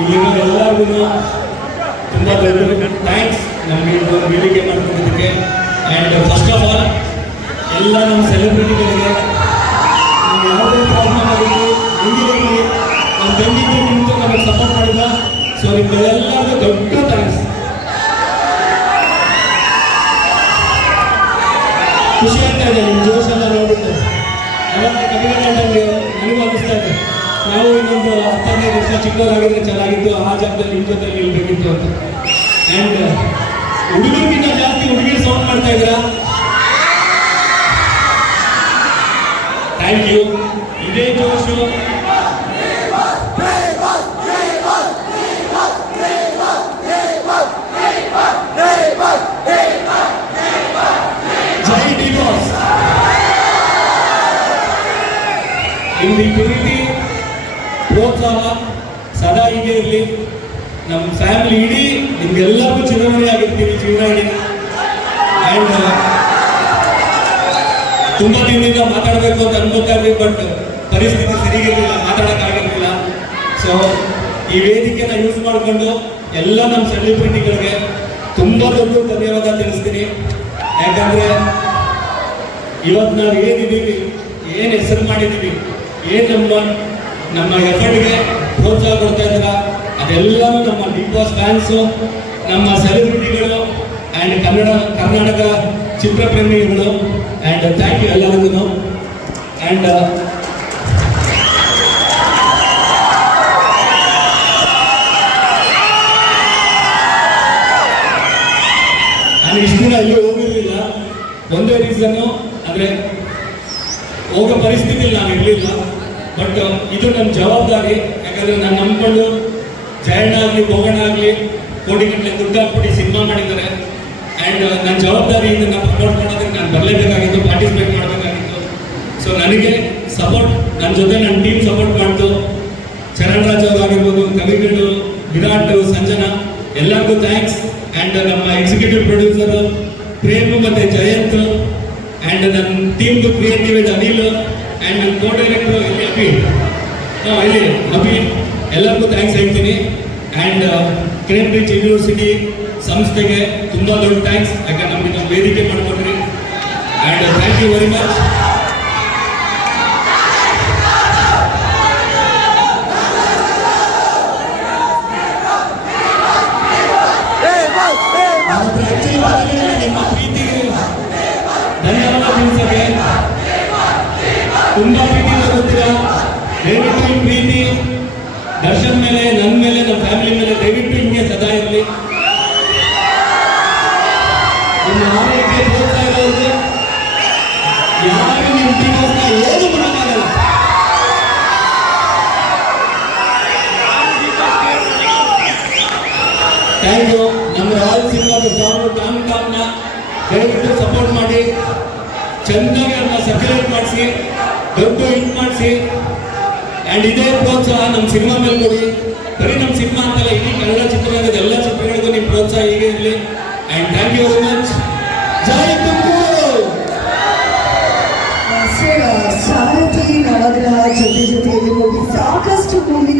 ಇಲ್ಲಿರೋ ಎಲ್ಲರಿಗೂ ತುಂಬ ದೊಡ್ಡ ಥ್ಯಾಂಕ್ಸ್ ನಮಗೆ ವೇದಿಕೆ ಮಾಡ್ಕೊಂಡಿದ್ದಕ್ಕೆ. ಆ್ಯಂಡ್ ಫಸ್ಟ್ ಆಫ್ ಆಲ್ ಎಲ್ಲ ನಮ್ಮ ಸೆಲೆಬ್ರಿಟಿಗಳಿಗೆ ಯಾವುದೇ ಪ್ರಾಬ್ಲಮ್ ಆಗಿರಲಿ ಹೆಂಗಿರಲಿ ನಮ್ಮ ಬೆಂದಿದ್ದು ನಿಂತು ನಮಗೆ ಸಪೋರ್ಟ್ ಮಾಡಿಲ್ಲ. ಸೊ ನಿಮ್ಗೆಲ್ಲರಿಗೂ ದೊಡ್ಡ ಥ್ಯಾಂಕ್ಸ್. ಖುಷಿ ಆಗ್ತಾ ಇದೆ ನಿಮ್ಮ ಜೋಶೆಲ್ಲ ನೋಡ್ಬಿಟ್ಟು. ಅವಾಗ ಕವಿಗಳಿಗೆ ನನಗೂ ಅನ್ನಿಸ್ತಾ ಇದೆ ನಾವು ಇನ್ನೊಂದು 15 ವರ್ಷ ಚಿಕ್ಕವರಾಗಿದ್ರೆ ಚೆನ್ನಾಗಿತ್ತು, ಆ ಜಾಗದಲ್ಲಿ ನಿಮ್ಮ ಜೊತೆ ನಿಲ್ಬೇಕಿತ್ತು ಅಂತ. ಆ್ಯಂಡ್ ಹುಡುಗರಿಗಿಂತ ಜಾಸ್ತಿ ಹುಡುಗಿರು ಸೌಂಡ್ ಮಾಡ್ತಾ ಇದ್ದೀರಾ. Thank you. ಇದೇ ಜೋಶು ಜೈ ಡಿವೋರ್ಸ್. ನಿಮ್ದು ಈ ಪ್ರೀತಿ ಪ್ರೋತ್ಸಾಹ ಸದಾ ಹೀಗೆ ಇರಲಿ. ನಮ್ಮ ಫ್ಯಾಮಿಲಿ ಇಡೀ ನಿಮ್ಗೆಲ್ಲರಿಗೂ ಚಿರಋಣಿ ಆಗಿರ್ತೀವಿ ಜೀವನ ಇಡೀ. ಆ್ಯಂಡ್ ತುಂಬ ದಿನದಿಂದ ಮಾತಾಡಬೇಕು ಅಂತ ಅನ್ಕೋತಾ ಇದ್ವಿ, ಬಟ್ ಪರಿಸ್ಥಿತಿ ಸರಿಗಿರಲಿಲ್ಲ, ಮಾತಾಡೋಕ್ಕಾಗಿರಲಿಲ್ಲ. ಸೊ ಈ ವೇದಿಕೆನ ಯೂಸ್ ಮಾಡಿಕೊಂಡು ಎಲ್ಲ ನಮ್ಮ ಸೆಲೆಬ್ರಿಟಿಗಳಿಗೆ ತುಂಬ ದೊಡ್ಡ ಧನ್ಯವಾದ ತಿಳಿಸ್ತೀನಿ. ಯಾಕಂದರೆ ಇವತ್ತು ನಾವು ಏನಿದ್ದೀವಿ, ಏನು ಹೆಸರು ಮಾಡಿದ್ದೀವಿ, ಏನು ನಮ್ಮ ಎಫರ್ಟ್ಗೆ ಪ್ರೋತ್ಸಾಹ ಕೊಡ್ತಾ ಇದ್ದೀರಾ, ಅದೆಲ್ಲವೂ ನಮ್ಮ ಬಿಗ್ ಬಾಸ್ ಫ್ಯಾನ್ಸು, ನಮ್ಮ ಸೆಲೆಬ್ರಿಟಿಗಳು ಆ್ಯಂಡ್ ಕರ್ನಾಟಕ ಚಿತ್ರಪ್ರೇಮಿಗಳು. ಆ್ಯಂಡ್ ಥ್ಯಾಂಕ್ ಯು ಎಲ್ಲರಿಗೂ. ಆ್ಯಂಡ್ ನಾನು ಇಷ್ಟು ದಿನ ಎಲ್ಲೂ ಹೋಗಿರಲಿಲ್ಲ. ಒಂದೇ ರೀಸನ್ನು ಅಂದರೆ ಹೋಗೋ ಪರಿಸ್ಥಿತಿಯಲ್ಲಿ ನಾನು ಇರಲಿಲ್ಲ. ಬಟ್ ಇದು ನನ್ನ ಜವಾಬ್ದಾರಿ. ಯಾಕಂದರೆ ನಾನು ನಂಬ್ಕೊಂಡು ಜಯಣ್ಣ ಆಗಲಿ ಭೋಗಣ್ಣ ಆಗಲಿ ಕೋಟಿಗಟ್ಟಲೆ ದುಡ್ಡು ಹಾಕ್ಬಿಟ್ಟು ಸಿನಿಮಾ ಮಾಡಿದ್ದಾರೆ. ಆ್ಯಂಡ್ ನನ್ನ ಜವಾಬ್ದಾರಿ ಇದನ್ನು ಪ್ರಮೋಟ್ ಮಾಡೋದಕ್ಕೆ ನಾನು ಬರಲೇಬೇಕಾಗಿತ್ತು, ಪಾರ್ಟಿಸಿಪೇಟ್ ಮಾಡಬೇಕಾಗಿತ್ತು. ಸೊ ನನಗೆ ಸಪೋರ್ಟ್, ನನ್ನ ಜೊತೆ ನನ್ನ ಟೀಮ್ ಸಪೋರ್ಟ್ ಮಾಡ್ತು. ಚರಣ್ ರಾಜ್ ಅವರಾಗಿರ್ಬೋದು, ಕವಿಗಳು, ವಿರಾಟ್, ಸಂಜನಾ, ಎಲ್ಲರಿಗೂ ಥ್ಯಾಂಕ್ಸ್. ಆ್ಯಂಡ್ ನಮ್ಮ ಎಕ್ಸಿಕ್ಯೂಟಿವ್ ಪ್ರೊಡ್ಯೂಸರು ಪ್ರೇಮು ಮತ್ತು ಜಯಂತ್, ಆ್ಯಂಡ್ ನನ್ನ ಟೀಮ್ದು ಕ್ರಿಯೇಟಿವ್ ಇದೆ ಅನಿಲ್, ಆ್ಯಂಡ್ ನನ್ನ ಕೋ ಡೈರೆಕ್ಟರ್ ಇಲ್ಲಿ ಅಭಿ, ಎಲ್ಲರಿಗೂ ಥ್ಯಾಂಕ್ಸ್ ಹೇಳ್ತೀನಿ. ಆ್ಯಂಡ್ ಕೇಂಬ್ರಿಡ್ಜ್ ಯೂನಿವರ್ಸಿಟಿ ಸಂಸ್ಥೆಗೆ ತುಂಬ ದೊಡ್ಡ ಥ್ಯಾಂಕ್ಸ್. ಯಾಕಂದ್ರೆ ನಮಗೆ ನಮ್ಮ ವೇದಿಕೆ ಮಾಡಿಕೊಟ್ರಿ. And thank you very much. ನಿಮ್ಮ ಪ್ರೀತಿಗೆ ಧನ್ಯವಾದ ತಿಳಿಸಕ್ಕೆ ತುಂಬ ಪ್ರೀತಿ ಗೊತ್ತಿಲ್ಲ. ದಯವಿಟ್ಟು ಈ ಪ್ರೀತಿ ದರ್ಶನ್ ಮೇಲೆ, ನನ್ನ ಮೇಲೆ, ನಮ್ಮ ಫ್ಯಾಮಿಲಿ ಮೇಲೆ ದಯವಿಟ್ಟು ಹಿಂಗೆ ಸದಾ ಇರಲಿ. ನಿಮ್ಮ ಆರೋಗ್ಯ ಪ್ರೋತ್ಸಾಹ ಇರೋದು ಯಾರು ನಿಮ್ಮ ಟೀಮರ್ಸ್ನ ಏನು ಮಾಡೋಕ್ಕಾಗಲ್ಲ. Thank you. ನಮ್ಮ ರಾಯಲ್ ಸಿನಿಮಾದ ಸಾಂಗ್ ಕಾಮ್ನ ದಯವಿಟ್ಟು ಸಪೋರ್ಟ್ ಮಾಡಿ, ಚೆನ್ನಾಗಿ ಅದನ್ನ ಸರ್ಕ್ಯುಲೇಟ್ ಮಾಡಿಸಿ, ದೊಡ್ಡ ಹಿಟ್ ಮಾಡಿಸಿ. ಆ್ಯಂಡ್ ಇದೇ ಪ್ರೋತ್ಸಾಹ ನಮ್ಮ ಸಿನಿಮಾ ಮೇಲೆ ಕೊಡಿ. ಬರೀ ನಮ್ಮ ಸಿನಿಮಾ ಅಂತಲ್ಲ, ಇಡೀ ಕನ್ನಡ ಚಿತ್ರರಂಗದ ಎಲ್ಲ ಚಿತ್ರಗಳಿಗೂ ನಿಮ್ಮ ಪ್ರೋತ್ಸಾಹ ಹೀಗೆ ಇರಲಿ. And thank you very much. ಜೈ ತುಮಕೂರು. ಸಾರಥಿ ನವಗ್ರಹ ಜೊತೆಯಲ್ಲಿ ಹೋಗಿ ಸಾಕಷ್ಟು ಮೂವಿನ